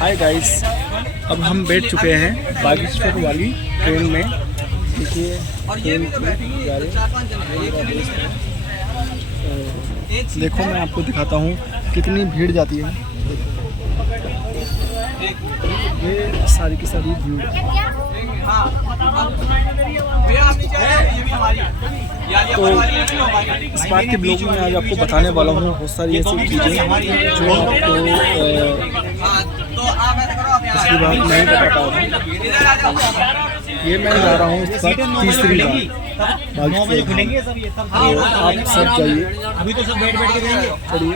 Hi guys, अब हम बैठ चुके हैं बागेश्वर वाली ट्रेन में। देखिए ट्रेन देखो, मैं आपको दिखाता हूँ कितनी भीड़ जाती है। ये सारी की सारी भीड़। तो इस बात के ब्लॉग में आज आपको बताने वाला हूँ बहुत सारी ऐसी चीज़ें जो आपको पिछली बार नहीं बता पाया। ये मैं जा रहा हूँ तीसरी बार बागेश्वर। आप सब जाइए, अभी तो सब बैठ के देंगे। चलिए।